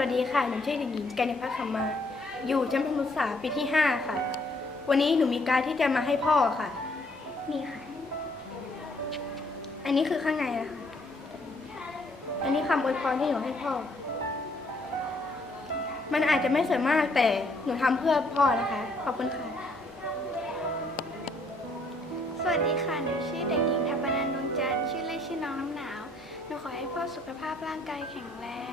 วัสดีค่ะ หนูชื่อเด็กหญิงกัญญาพัฒน์คำมา อยู่ชั้นประถมศึกษาปีที่ 5 ค่ะ วันนี้หนูมีการดที่จะมาให้พ่อค่ะ นี่ค่ะ อันนี้คือข้างในนะคะ อันนี้คำอวยพรที่หนูให้พ่อ มันอาจจะไม่สวยมากแต่หนูทำเพื่อพ่อนะคะ ขอบคุณค่ะ สวัสดีค่ะ หนูชื่อเด็กหญิงทัปนันดวงจันทร์ชื่อเล่นชื่อน้องน้ำหนาว หนูขอให้พ่อสุขภาพร่างกายแข็งแรง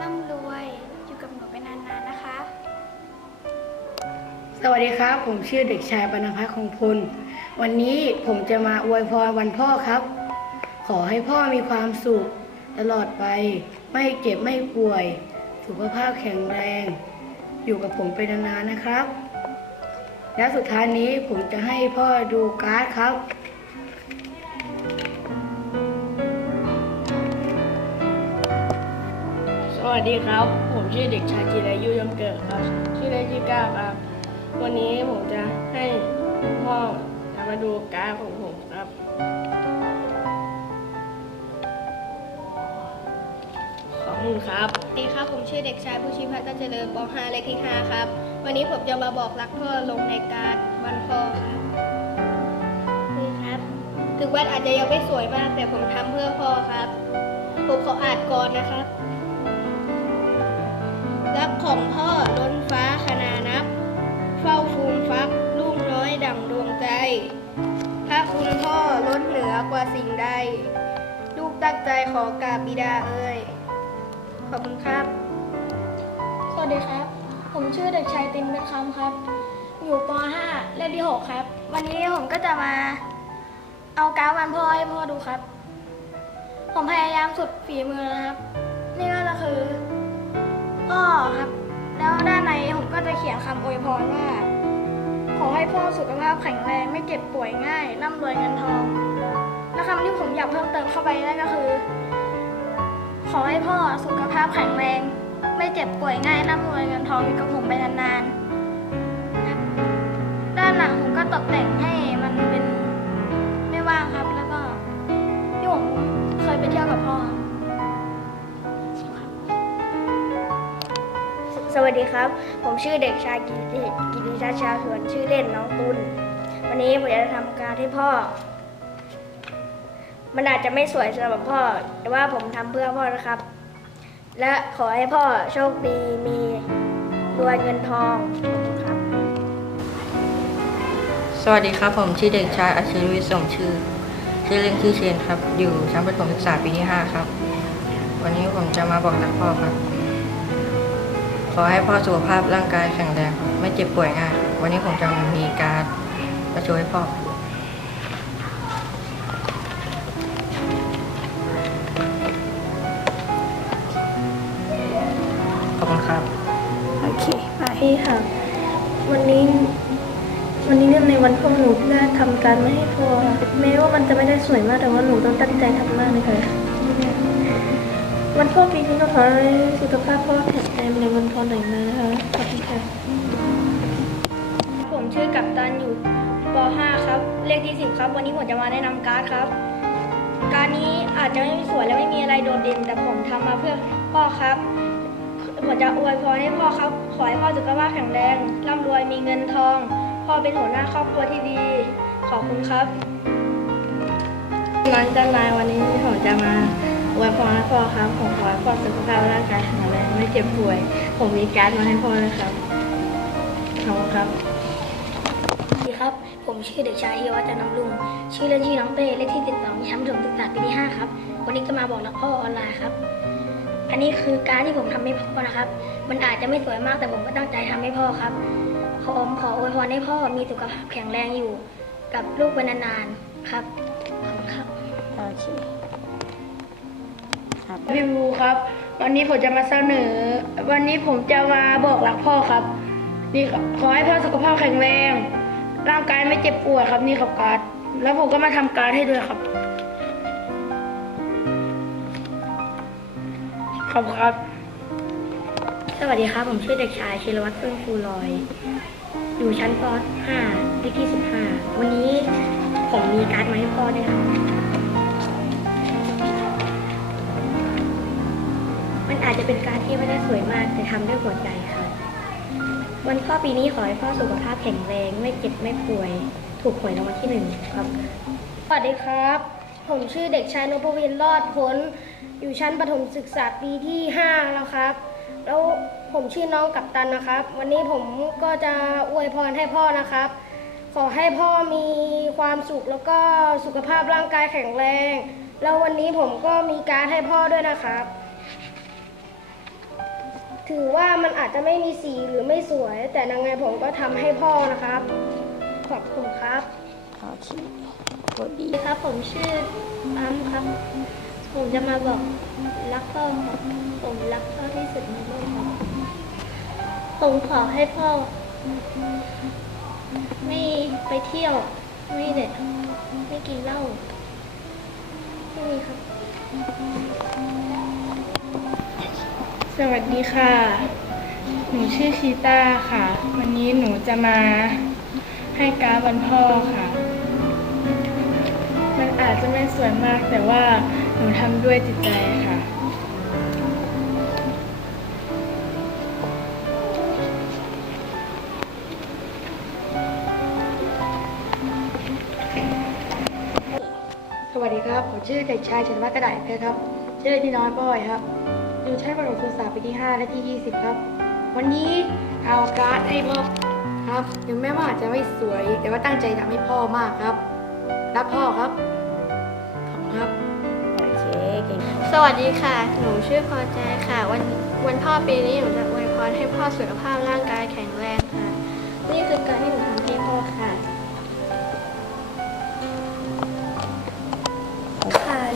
ร่ำรวย อยู่กับหนูไปนานๆนะคะ สวัสดีครับ ผมชื่อเด็กชายปนภัทรคงพล วันนี้ผมจะมาอวยพรวันพ่อครับ ขอให้พ่อมีความสุข ตลอดไป ไม่เจ็บไม่ป่วย สุขภาพแข็งแรง อยู่กับผมไปนานๆนะครับ และสุดท้ายนี้ผมจะให้พ่อดูการ์ดครับ สวัสดีครับ ผมชื่อเด็กชายจิรายุยมเกิดครับ ชื่อเล่นชื่อก้าวครับ วันนี้ผมจะให้พ่อจะมาดูการของผมครับ ขอบคุณครับสวัสดีครับ ผมชื่อเด็กชายผู้ชีพัฒน์เจริญป .5 เลขที่5ครับ วันนี้ผมจะมาบอกรักพ่อลงในการดวันพ่อครับนี่ครับ ถึงวันอาจจะยังไม่สวยมาก แต่ผมทำเพื่อพ่อครับ ผมขออ่านก่อนนะครับ รักของพ่อล้นฟ้าขนานับ เฝ้าฟูมฟักลูกน้อยดั่งดวงใจ พระคุณพ่อล้นเหนือกว่าสิ่งใด ลูกตั้งใจขอกราบบิดาเอ่ยขอบคุณครับ สวัสดีครับ ผมชื่อเด็กชายตินเป็นคำครับ อยู่ป .5 เลขที่ 6 ครับ วันนี้ผมก็จะมาเอากราฟวันพ่อให้พ่อดูครับ ผมพยายามสุดฝีมือนะครับ นี่ก็คือ พ่อครับ แล้วด้านในผมก็จะเขียนคำอวยพรว่า ขอให้พ่อสุขภาพแข็งแรง ไม่เจ็บป่วยง่ายร่ำรวยเงินทอง และคำที่ผมอยากเพิ่มเติมเข้าไปนั่นก็คือ ขอให้พ่อสุขภาพแข็งแรง ไม่เจ็บป่วยง่ายร่ำรวยเงินทองอยู่กับผมไปนานๆด้านหลังผมก็ตกแต่งให้ วัสดีครับ ผมชื่อเด็กชายกิติกิติชาชาสวนชื่อเล่นน้องตุลวันนี้ผมจะทำการให้พ่อ มันอาจจะไม่สวยสำหรับพ่อ แต่ว่าผมทำเพื่อพ่อนะครับ และขอให้พ่อโชคดีมีรวยเงินทองขอบคุณครับ สวัสดีครับ ผมชื่อเด็กชายอัชรวิทย์สมชื่อ ชื่อเล่นชื่อเชนครับ อยู่ชั้นประถมศึกษาปีที่ 5 ครับ วันนี้ผมจะมาบอกรักพ่อครับ ขอให้พ่อสุขภาพร่างกายแข็งแรงไม่เจ็บป่วยง่าย วันนี้ผมจะมีการมาโชว์ให้พ่อขอบคุณครับ โอเคไปพี่ค่ะ วันนี้ วันนี้เนื่องในวันพ่อหนูได้ทำการมาให้พ่อแม้ว่ามันจะไม่ได้สวยมากแต่ว่าหนูต้องตั้งใจทำมากเลยค่ะ วันพ่อปีนี้ก็ขอให้สุขภาพพ่อแข็งแรงในวันพ่อหน่อยนะคะขอบคุณค่ะผมชื่อกัปตันอยู่ป .5 ครับ เลขที่ 10 ครับ วันนี้ผมจะมาแนะนำการ์ดครับ การดนี้อาจจะไม่สวยและไม่มีอะไรโดดเด่น แต่ผมทำมาเพื่อพ่อครับ ผมจะอวยพรให้พ่อครับ ขอให้พ่อสุขภาพแข็งแรงร่ำรวยมีเงินทอง พ่อเป็นหัวหน้าครอบครัวที่ดี ขอบคุณครับน้องเจ้านายวันนี้ผมจะมา อวยพรให้พ่อครับผมขอให้พ่อสุขภาพร่างกายแข็งแรงไม่เจ็บป่วย ผมมีการดมาให้พ่อนะครับขอบคุณครับสวัสดีครับ ผมชื่อเด็กชายเฮียวัฒน์จันทร์นำลุง ชื่อเล่นชื่อน้องเต้เลขที่ติดต่อชั้นประถมศึกษาปีที่5ครับ วันนี้จะมาบอกรักพ่อออนไลน์ครับ อันนี้คือการที่ผมทำให้พ่อนะครับ มันอาจจะไม่สวยมากแต่ผมก็ตั้งใจทำให้พ่อครับผมขออวยพรให้พ่อมีสุขภาพแข็งแรงอยู่ กับลูกไปนานๆครับขอบคุณครับ พี่บูครับ วันนี้ผมจะมาเสนอ วันนี้ผมจะมาบอกรักพ่อครับ นี่ครับขอให้พ่อสุขภาพแข็งแรง ร่างกายไม่เจ็บปวดครับนี่ครับการ์ดแล้วผมก็มาทำการ์ดให้ด้วยครับขอบคุณครับ สวัสดีครับ ผมชื่อเด็กชายชิรวัตรเฟื่องฟูลอย อยู่ชั้นป .5 เลขที่15วันนี้ผมมีการ์ดมาให้พ่อด้วยครับ จจะเป็นการที่ไม่ได้สวยมากแต่ทำด้วยหัวใจค่ะ วันพ่อปีนี้ขอให้พ่อสุขภาพแข็งแรง ไม่เจ็บไม่ป่วย ถูกหวยรางวัลที่หนึ่งครับ สวัสดีครับ ผมชื่อเด็กชายนพเวินรอดพ้น อยู่ชั้นประถมศึกษาปีที่5แล้วครับ แล้วผมชื่อน้องกัปตันนะครับ วันนี้ผมก็จะอวยพรให้พ่อนะครับ ขอให้พ่อมีความสุขแล้วก็สุขภาพร่างกายแข็งแรง แล้ววันนี้ผมก็มีการให้พ่อด้วยนะครับ ถือว่ามันอาจจะไม่มีสีหรือไม่สวย แต่ยังไงผมก็ทำให้พ่อนะครับ ขอบคุณครับสวัสดีครับ ผมชื่ออัมครับ ผมจะมาบอกรักพ่อครับผมรักพ่อที่สุดในโลกครับผมขอให้พ่อ ไม่ไปเที่ยว ไม่เด็ดไม่กินเหล้าไม่มีครับ สวัสดีค่ะ หนูชื่อชีตาค่ะ วันนี้หนูจะมาให้การดวันพ่อค่ะ มันอาจจะไม่สวยมากแต่ว่าหนูทำด้วยจิตใจค่ะสวัสดีครับ ผมชื่อเด็กชายชนวัฒน์กระดาษเพชรครับ ชื่อเล่นที่น้อยป้อยครับ อยู่ชั้นประถมศึกษาปีที่ 5 และที่ 20 ครับ วันนี้เอาการ์ดให้พ่อครับถึงแม้ว่าอาจจะไม่สวย แต่ว่าตั้งใจทำให้พ่อมากครับ รักพ่อครับ ขอบคุณครับสวัสดีค่ะ หนูชื่อพอใจค่ะ วันวันพ่อปีนี้หนูจะอวยพรให้พ่อสุขภาพร่างกายแข็งแรงค่ะ นี่คือการที่หนูทำให้พ่อค่ะ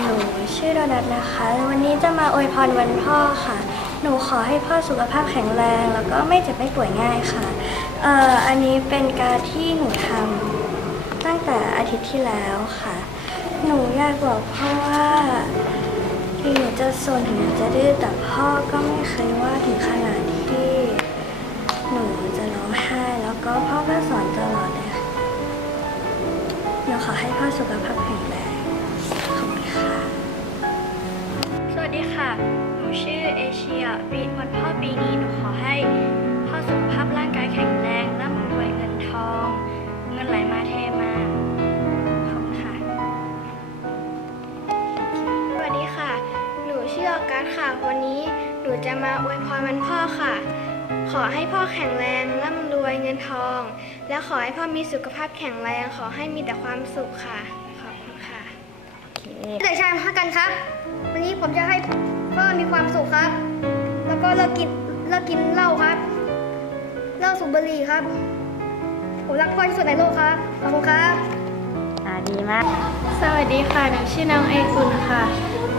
หนูชื่อโดนัทนะคะ วันนี้จะมาอวยพรวันพ่อค่ะ หนูขอให้พ่อสุขภาพแข็งแรง แล้วก็ไม่เจ็บไม่ป่วยง่ายค่ะเอ่ออันนี้เป็นการที่หนูทำตั้งแต่อาทิตย์ที่แล้วค่ะ หนูอยากบอกพ่อว่าถึงหนูจะโซนถึงหนูจะดื้อแต่พ่อก็ไม่เคยว่าถึงขนาดที่ หนูจะร้องไห้แล้วก็พ่อก็สอนตลอดเลยค่ะหนูขอให้พ่อสุขภาพแข็งแรง สวัสดีค่ะ หนูชื่อเอเชียปีวันพ่อปีนี้หนูขอให้พ่อสุขภาพร่างกายแข็งแรงร่ำรวยเงินทอง เงินไหลมาเทมาขอบคุณค่ะ สวัสดีค่ะ หนูชื่อออกัสค่ะ วันนี้หนูจะมาอวยพรวันพ่อค่ะ ขอให้พ่อแข็งแรงร่ำรวยเงินทอง และขอให้พ่อมีสุขภาพแข็งแรง ขอให้มีแต่ความสุขค่ะ ขอบคุณค่ะเด็กชายพักกันครับ วันนี้ผมจะให้พ่อมีความสุขครับ แล้วก็เลิกกินเลิกกินเหล้าครับ เลิกสูบบุหรี่ครับ ผมรักพ่อที่สุดในโลกครับ ขอบคุณครับสวัสดีค่ะ หนูชื่อน้องไอกุลค่ะ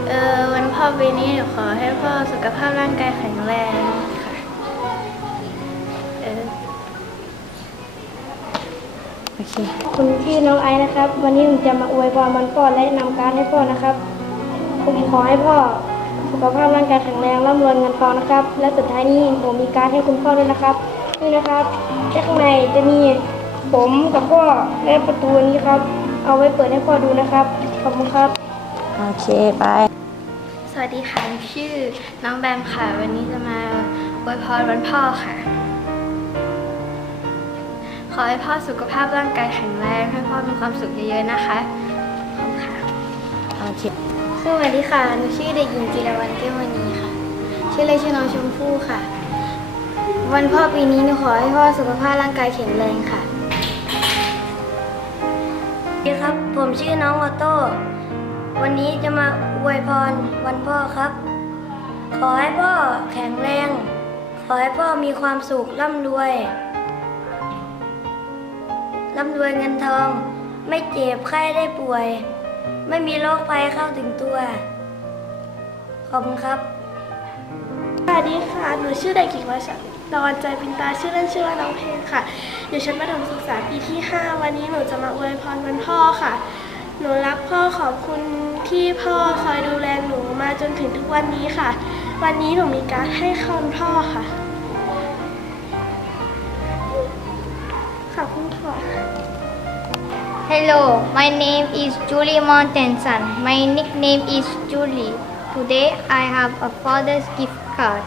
เอ่อวันพ่อปีนี้หนูขอให้พ่อสุขภาพร่างกายแข็งแรงค่ะ เออผมชื่อน้องไอซ์นะครับ วันนี้ผมจะมาอวยพรวันพ่อและนำการดให้พ่อนะครับ ผมขอให้พ่อสุขภาพร่างกายแข็งแรงร่ำรวยเงินทองนะครับ และสุดท้ายนี้ผมมีการดให้คุณพ่อด้วยนะครับ นี่นะครับและข้างในจะมีผมกับพ่อและประตูนี้ครับ เอาไว้เปิดให้พ่อดูนะครับขอบคุณครับสวัสดีค่ะหนูชื่อน้องแบมค่ะ วันนี้จะมาอวยพรวันพ่อค่ะ ขอให้พ่อสุขภาพร่างกายแข็งแรง ให้พ่อมีความสุขเยอะๆนะคะขอบคุณค่ะ สวัสดีค่ะ หนูชื่อเด็กหญิงจิรวรรณแก้วมณีค่ะ ชื่อเล่นชื่อน้องชมพู่ค่ะ วันพ่อปีนี้หนูขอให้พ่อสุขภาพร่างกายแข็งแรงค่ะสวัสดีครับ ผมชื่อน้องออโต้ วันนี้จะมาอวยพรวันพ่อครับ ขอให้พ่อแข็งแรง ขอให้พ่อมีความสุขร่ำรวย ร่ำรวยเงินทอง ไม่เจ็บไข้ได้ป่วย ไม่มีโรคภัยเข้าถึงตัว ขอบคุณครับ สวัสดีค่ะ หนูชื่อเด็กหญิงวัชรวันใจปินตาชื่อเล่นชื่อว่าน้องเพลงค่ะ อยู่ชั้นประถมศึกษาปีที่ 5 วันนี้หนูจะมาอวยพรวันพ่อค่ะ หนูรักพ่อขอบคุณที่พ่อคอยดูแลหนูมาจนถึงทุกวันนี้ค่ะ วันนี้หนูมีการให้คำพ่อค่ะ Hello, my name is Julie Montenson. My nickname is Julie. Today I have a father's gift card.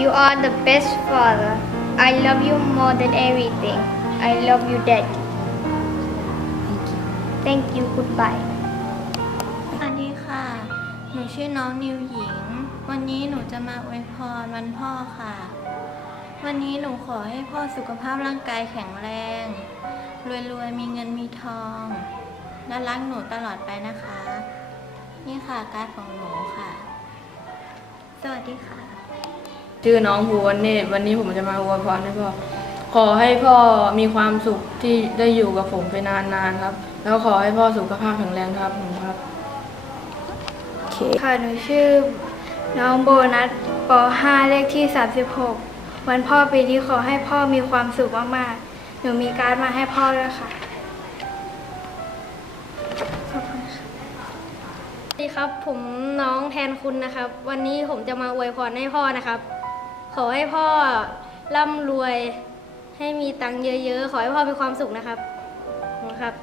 You are the best father. I love you more than everything. I love you, Daddy. Thank you. Goodbye. สวัสดีค่ะ หนูชื่อน้องนิวหญิง วันนี้หนูจะมาอวยพรวันพ่อค่ะ วันนี้หนูขอให้พ่อสุขภาพร่างกายแข็งแรง รวยๆ มีเงินมีทองและรักหนูตลอดไปนะคะ นี่ค่ะการ์ดของหนูค่ะ สวัสดีค่ะ ชื่อน้องภูวเนตรวันนี้ผมจะมาอวยพรให้พ่อ ขอให้พ่อมีความสุขที่ได้อยู่กับผมไปนานๆครับ แล้วขอให้พ่อสุขภาพแข็งแรงครับผมครับค่ะหนูชื่อน้องโบนัสป .5 เลขที่ 36 วันพ่อปีนี้ขอให้พ่อมีความสุขมากๆ หนูมีการดมาให้พ่อด้วยค่ะ ขอบคุณค่ะสวัสดีครับ ผมน้องแทนคุณนะครับ วันนี้ผมจะมาอวยพรให้พ่อนะครับ ขอให้พ่อร่ำรวย ให้มีตังค์เยอะ ๆ ขอให้พ่อมีความสุขนะครับขอบคุณครับ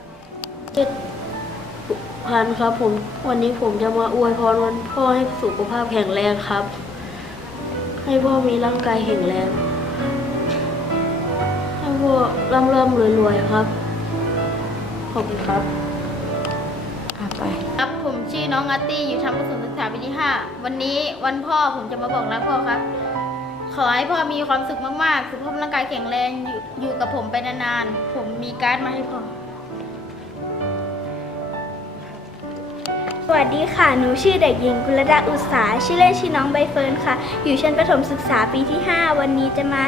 พันครับผมวันนี้ผมจะมาอวยพรวันพ่อให้สุขภาพแข็งแรงครับ ให้พ่อมีร่างกายแข็งแรง ให้พ่อร่ำร่ำรวยรวยๆครับ ขอบคุณครับครับผมชื่อน้องอาร์ตี้อยู่ชั้นประถมศึกษาปีที่ 5 วันนี้วันพ่อผมจะมาบอกรักพ่อครับ ขอให้พ่อมีความสุขมากๆ สุขภาพร่างกายแข็งแรงอยู่อยู่กับผมไปนานๆ ผมมีการ์ดมาให้พ่อ สวัสดีค่ะ หนูชื่อเด็กหญิงกุลดาอุตสา ชื่อเล่นชื่อน้องใบเฟิร์นค่ะ อยู่ชั้นประถมศึกษาปีที่ 5 วันนี้จะมา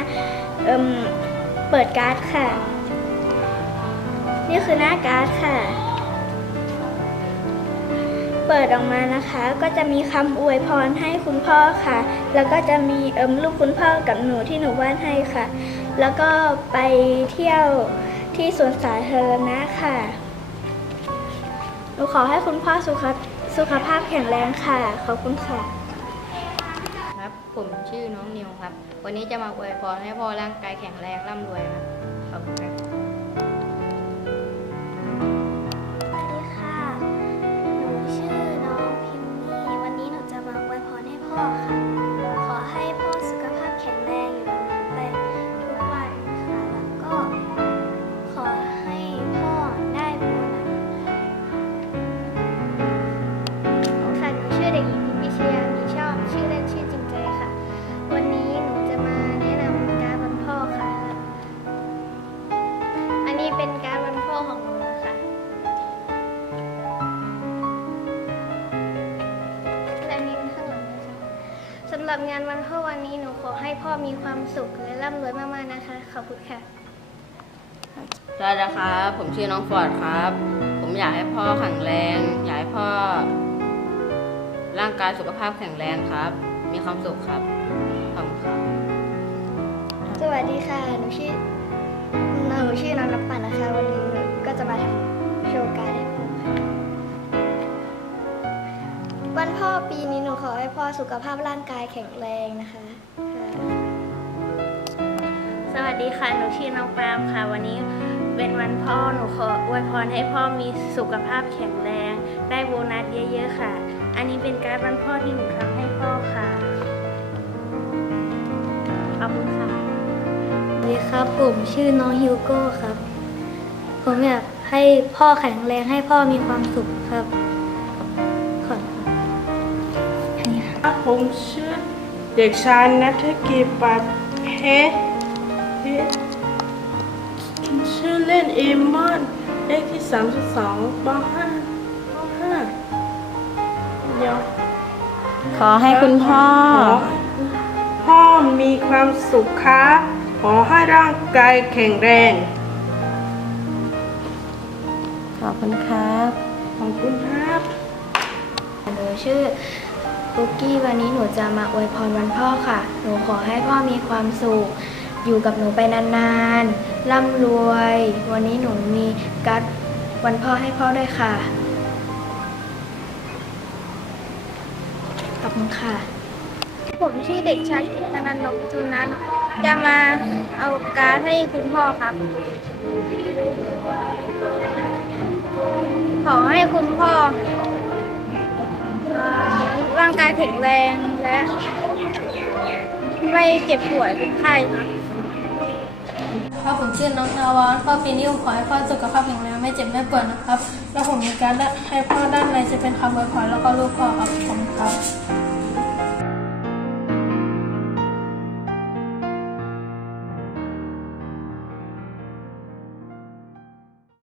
เมเปิดการ์ดค่ะ นี่คือหน้าการ์ดค่ะ เปิดออกมานะคะ ก็จะมีคำอวยพรให้คุณพ่อค่ะ แล้วก็จะมีเอิมรูปคุณพ่อกับหนูที่หนูวาดให้ค่ะ แล้วก็ไปเที่ยวที่สวนสาธารณะค่ะหนูขอให้คุณพ่อสุขภ สุขภาพแข็งแรงค่ะ ขอบคุณค่ะ ครับผมชื่อน้องนิวครับ วันนี้จะมาอวยพรให้พ่อร่างกายแข็งแรงร่ำรวยครับขอบคุณครับสวัสดีค่ะ หนูชื่อน้องพิมมี่ วันนี้หนูจะมาอวยพรให้พ่อค่ะ หรับงานวันพ่อวันนี้หนูขอให้พ่อมีความสุขและร่ำรวยมากๆนะคะ ขอบคุณค่ะสวัสดีครับผมชื่อน้องฟอร์ดครับ ผมอยากให้พ่อแข็งแรง อยากให้พ่อ ร่างกายสุขภาพแข็งแรงครับ มีความสุขครับขอบคุณครับสวัสดีค่ะหนูชื่อหนูชื่อน้องน้ำปั่นนะคะ วันนี้หนูก็จะมาทำโชว์การด วันพ่อปีนี้หนูขอให้พ่อสุขภาพร่างกายแข็งแรงนะคะค่ะสวัสดีค่ะ หนูชื่อน้องปาล์มค่ะ วันนี้เป็นวันพ่อ หนูขออวยพรให้พ่อมีสุขภาพแข็งแรง ได้โบนัสเยอะ ๆ ค่ะ อันนี้เป็นการดวันพ่อที่หนูทำให้พ่อค่ะ ขอบคุณค่ะสวัสดีครับ ผมชื่อน้องฮิวโก้ครับ ผมอยากให้พ่อแข็งแรงให้พ่อมีความสุขครับ นี้ค่ะผมชื่อเด็กชายนัฐกิปัตเพชรเพชรชื่อเล่นเอมอนเลขที่32ป .5 ป .5 เดี๋ยวขอให้คุณพ่อ พ่อมีความสุขครับขอให้ร่างกายแข็งแรง ขอบคุณครับ ขอบคุณครับ หนูชื่อ ปุ๊กกี้วันนี้หนูจะมาอวยพรวันพ่อค่ะ หนูขอให้พ่อมีความสุข อยู่กับหนูไปนานๆ ร่ำรวย วันนี้หนูมีการ์ดวันพ่อให้พ่อด้วยค่ะ ขอบคุณค่ะ ผมชื่อเด็กชายกิตนันท์นกจุนันจะมาเอาการ์ดให้คุณพ่อครับ ขอให้คุณพ่อ ร่างกายแข็งแรงและไม่เจ็บป่วยเป็นไข้ครับครับผมชื่อน้องนาวานพ่อปีนี้ผมขอให้พ่อสุขภาพแข็งแรงไม่เจ็บไม่ป่วยนะครับ แล้วผมมีการให้พ่อด้านในจะเป็นคำอวยพรแล้วก็ลูกพ่อครับผมครับ